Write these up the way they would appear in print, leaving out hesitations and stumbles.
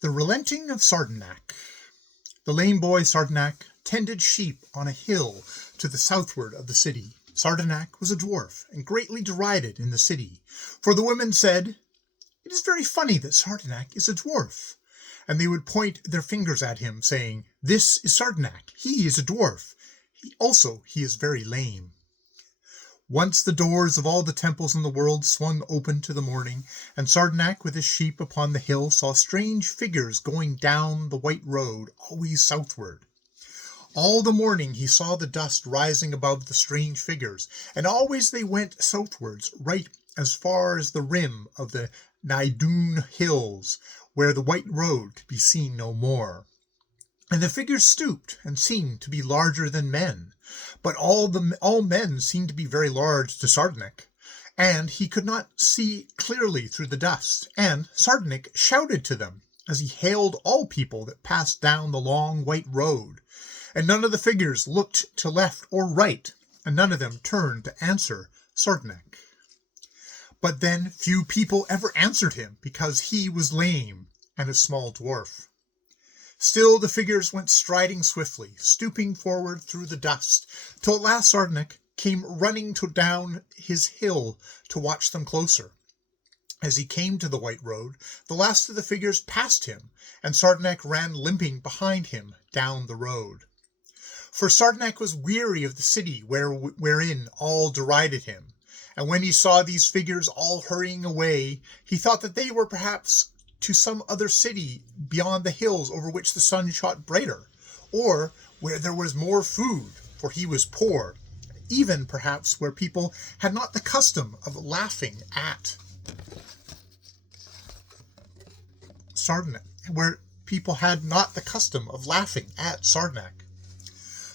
The Rlntng of Srdnc. The lame boy Srdnc tended sheep on a hill to the southward of the city. Srdnc was a dwarf, and greatly derided in the city. For the women said, "It is very funny that Srdnc is a dwarf." And they would point their fingers at him, saying, "This is Srdnc. He is a dwarf. He is very lame." Once the doors of all the temples in the world swung open to the morning, and Srdnc with his sheep upon the hill saw strange figures going down the white road, always southward. All the morning he saw the dust rising above the strange figures, and always they went southwards, right as far as the rim of the Rlntng hills, where the white road could be seen no more. And the figures stooped and seemed to be larger than men, but all men seemed to be very large to Srdnc, and he could not see clearly through the dust. And Srdnc shouted to them as he hailed all people that passed down the long white road, and none of the figures looked to left or right, and none of them turned to answer Srdnc. But then few people ever answered him, because he was lame and a small dwarf. Still the figures went striding swiftly, stooping forward through the dust, till at last Srdnc came running down his hill to watch them closer. As he came to the white road, the last of the figures passed him, and Srdnc ran limping behind him down the road. For Srdnc was weary of the city wherein all derided him, and when he saw these figures all hurrying away, he thought that they were perhaps to some other city beyond the hills over which the sun shot brighter, or where there was more food, for he was poor, even perhaps where people had not the custom of laughing at Srdnc.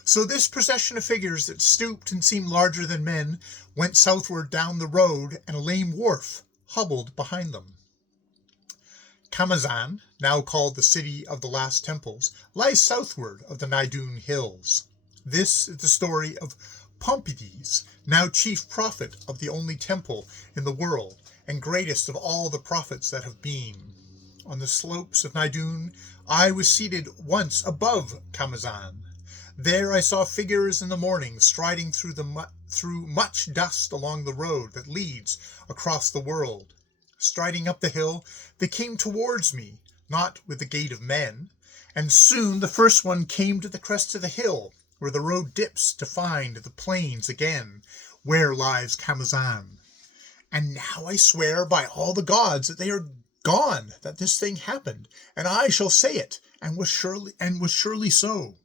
So this procession of figures that stooped and seemed larger than men went southward down the road, and a lame dwarf hobbled behind them. Khamazan, now called the city of the last temples, lies southward of the Rlntng hills. This is the story of Pompedius, now chief prophet of the only temple in the world, and greatest of all the prophets that have been. On the slopes of Rlntng I was seated once above Khamazan. There I saw figures in the morning striding through much dust along the road that leads across the world. Striding up the hill, they came towards me, not with the gait of men, and soon the first one came to the crest of the hill, where the road dips to find the plains again, where lies Khamazan. And now I swear by all the gods that they are gone, that this thing happened, and I shall say it, and was surely so.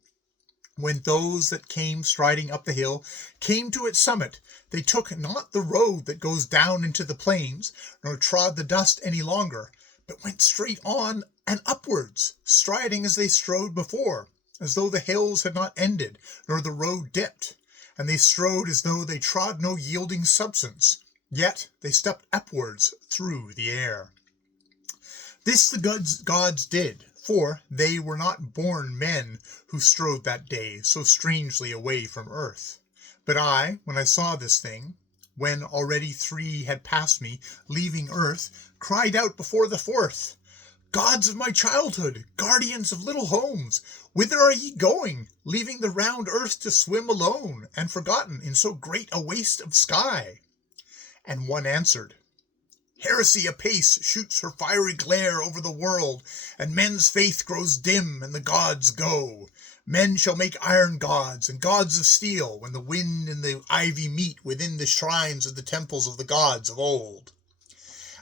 When those that came striding up the hill came to its summit, they took not the road that goes down into the plains, nor trod the dust any longer, but went straight on and upwards, striding as they strode before, as though the hills had not ended, nor the road dipped, and they strode as though they trod no yielding substance, yet they stepped upwards through the air. This the gods did, for they were not born men who strode that day so strangely away from earth. But I, when I saw this thing, when already 3 had passed me, leaving earth, cried out before the 4th, "Gods of my childhood, guardians of little homes, whither are ye going, leaving the round earth to swim alone, and forgotten in so great a waste of sky?" And one answered, "Heresy apace shoots her fiery glare over the world, and men's faith grows dim, and the gods go. Men shall make iron gods, and gods of steel, when the wind and the ivy meet within the shrines of the temples of the gods of old."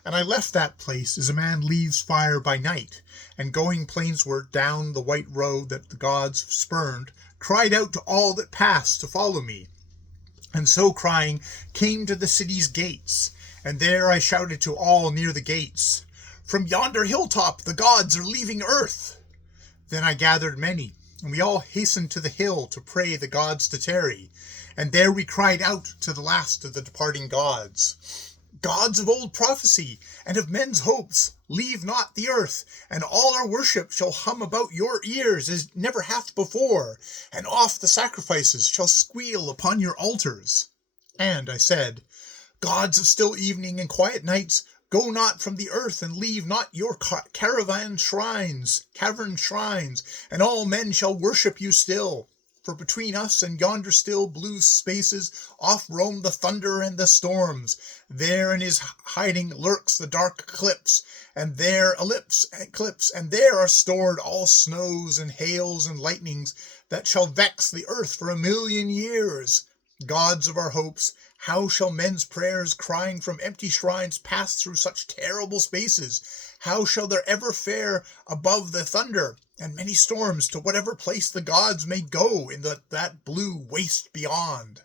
And I left that place as a man leaves fire by night, and going plainsward down the white road that the gods spurned, cried out to all that passed to follow me, and so crying came to the city's gates. And there I shouted to all near the gates, "From yonder hilltop the gods are leaving earth." Then I gathered many, and we all hastened to the hill to pray the gods to tarry. And there we cried out to the last of the departing gods, "Gods of old prophecy, and of men's hopes, leave not the earth, and all our worship shall hum about your ears as never hath before, and oft the sacrifices shall squeal upon your altars." And I said, "Gods of still evening and quiet nights, Go not from the earth, and leave not your cavern shrines, and all men shall worship you still. For between us and yonder still blue spaces oft roam the thunder and the storms. There in his hiding lurks the dark eclipse, and there are stored all snows and hails and lightnings that shall vex the earth for 1,000,000 years. Gods of our hopes, how shall men's prayers crying from empty shrines pass through such terrible spaces? How shall there ever fare above the thunder and many storms to whatever place the gods may go in that blue waste beyond?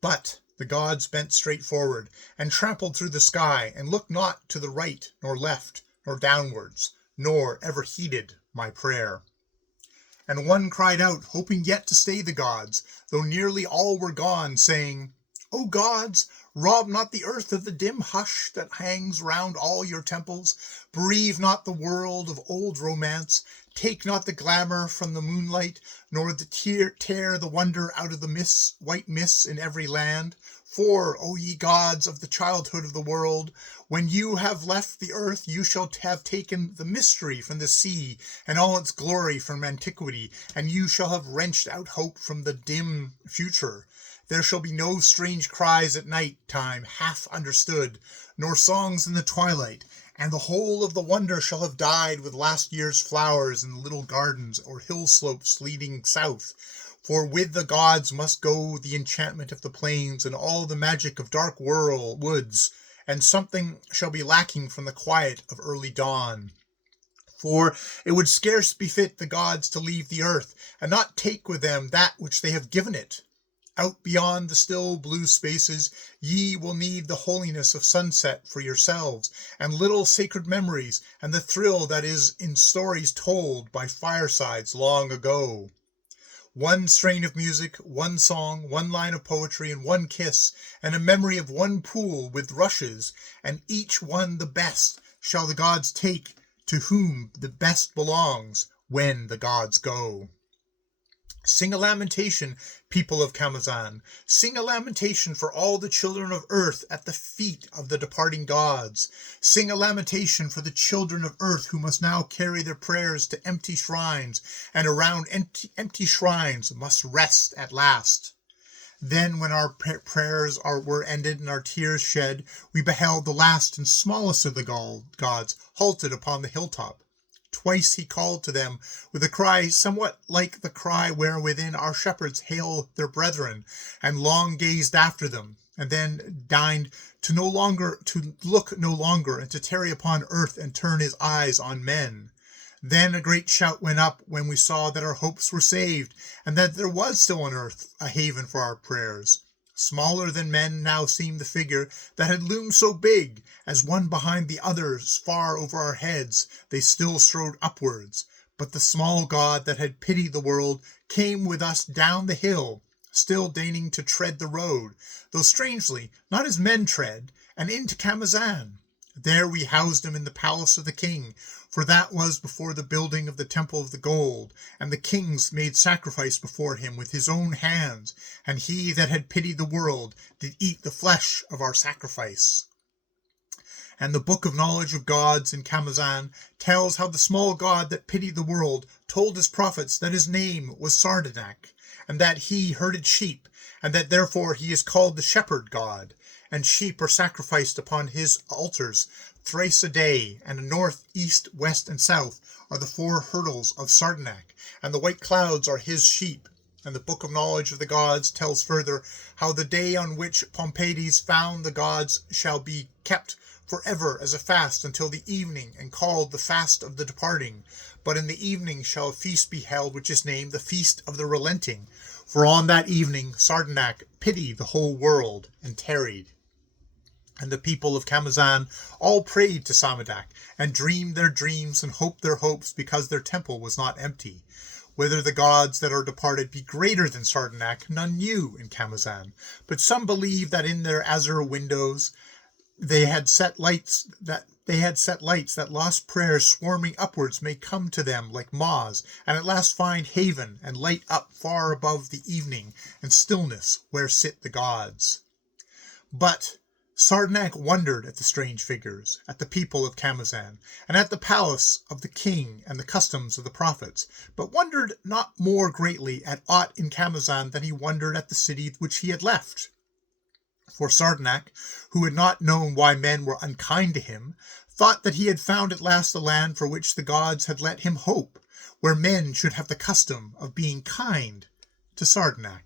But the gods bent straight forward and trampled through the sky, and looked not to the right nor left nor downwards, nor ever heeded my prayer. And one cried out, hoping yet to stay the gods, though nearly all were gone, saying, O gods, rob not the earth of the dim hush that hangs round all your temples. Bereave not the world of old romance. Take not the glamour from the moonlight, nor tear the wonder out of the white mists in every land. For, O ye gods of the childhood of the world, when you have left the earth, you shall have taken the mystery from the sea, and all its glory from antiquity, and you shall have wrenched out hope from the dim future. There shall be no strange cries at night time half understood, nor songs in the twilight, and the whole of the wonder shall have died with last year's flowers in little gardens or hill slopes leading south. For with the gods must go the enchantment of the plains and all the magic of dark woods, and something shall be lacking from the quiet of early dawn. For it would scarce befit the gods to leave the earth, and not take with them that which they have given it. Out beyond the still blue spaces, ye will need the holiness of sunset for yourselves, and little sacred memories, and the thrill that is in stories told by firesides long ago. One strain of music, one song, one line of poetry, and one kiss, and a memory of one pool with rushes, and each one the best, shall the gods take to whom the best belongs when the gods go. Sing a lamentation, people of Camazan. Sing a lamentation for all the children of earth at the feet of the departing gods. Sing a lamentation for the children of earth who must now carry their prayers to empty shrines, and around empty shrines must rest at last. Then, when our prayers were ended and our tears shed, we beheld the last and smallest of the gods halted upon the hilltop. Twice he called to them with a cry somewhat like the cry wherewithin our shepherds hail their brethren, and long gazed after them, and then deigned to look no longer, and to tarry upon earth and turn his eyes on men. Then a great shout went up when we saw that our hopes were saved, and that there was still on earth a haven for our prayers. Smaller than men now seemed the figure that had loomed so big, as one behind the others far over our heads they still strode upwards. But the small god that had pitied the world came with us down the hill, still deigning to tread the road, though strangely not as men tread, and into Camazan. There we housed him in the palace of the king, for that was before the building of the temple of the gold, and the kings made sacrifice before him with his own hands, and he that had pitied the world did eat the flesh of our sacrifice. And the book of knowledge of gods in Camazan tells how the small god that pitied the world told his prophets that his name was Srdnc, and that he herded sheep, and that therefore he is called the shepherd god. And sheep are sacrificed upon his altars thrice a day, and the north, east, west, and south are the 4 hurdles of Srdnc, and the white clouds are his sheep. And the book of knowledge of the gods tells further how the day on which Pompeides found the gods shall be kept forever as a fast until the evening, and called the fast of the departing. But in the evening shall a feast be held, which is named the feast of the Rlntng. For on that evening Srdnc pitied the whole world and tarried. And the people of Camazan all prayed to Samadak, and dreamed their dreams and hoped their hopes, because their temple was not empty. Whether the gods that are departed be greater than Srdnc, none knew in Camazan, but some believe that in their azure windows they had set lights that lost prayers swarming upwards may come to them like moths, and at last find haven and light up far above the evening and stillness where sit the gods. But Srdnc wondered at the strange figures, at the people of Camazan, and at the palace of the king and the customs of the prophets, but wondered not more greatly at aught in Camazan than he wondered at the city which he had left. For Srdnc, who had not known why men were unkind to him, thought that he had found at last the land for which the gods had let him hope, where men should have the custom of being kind to Srdnc.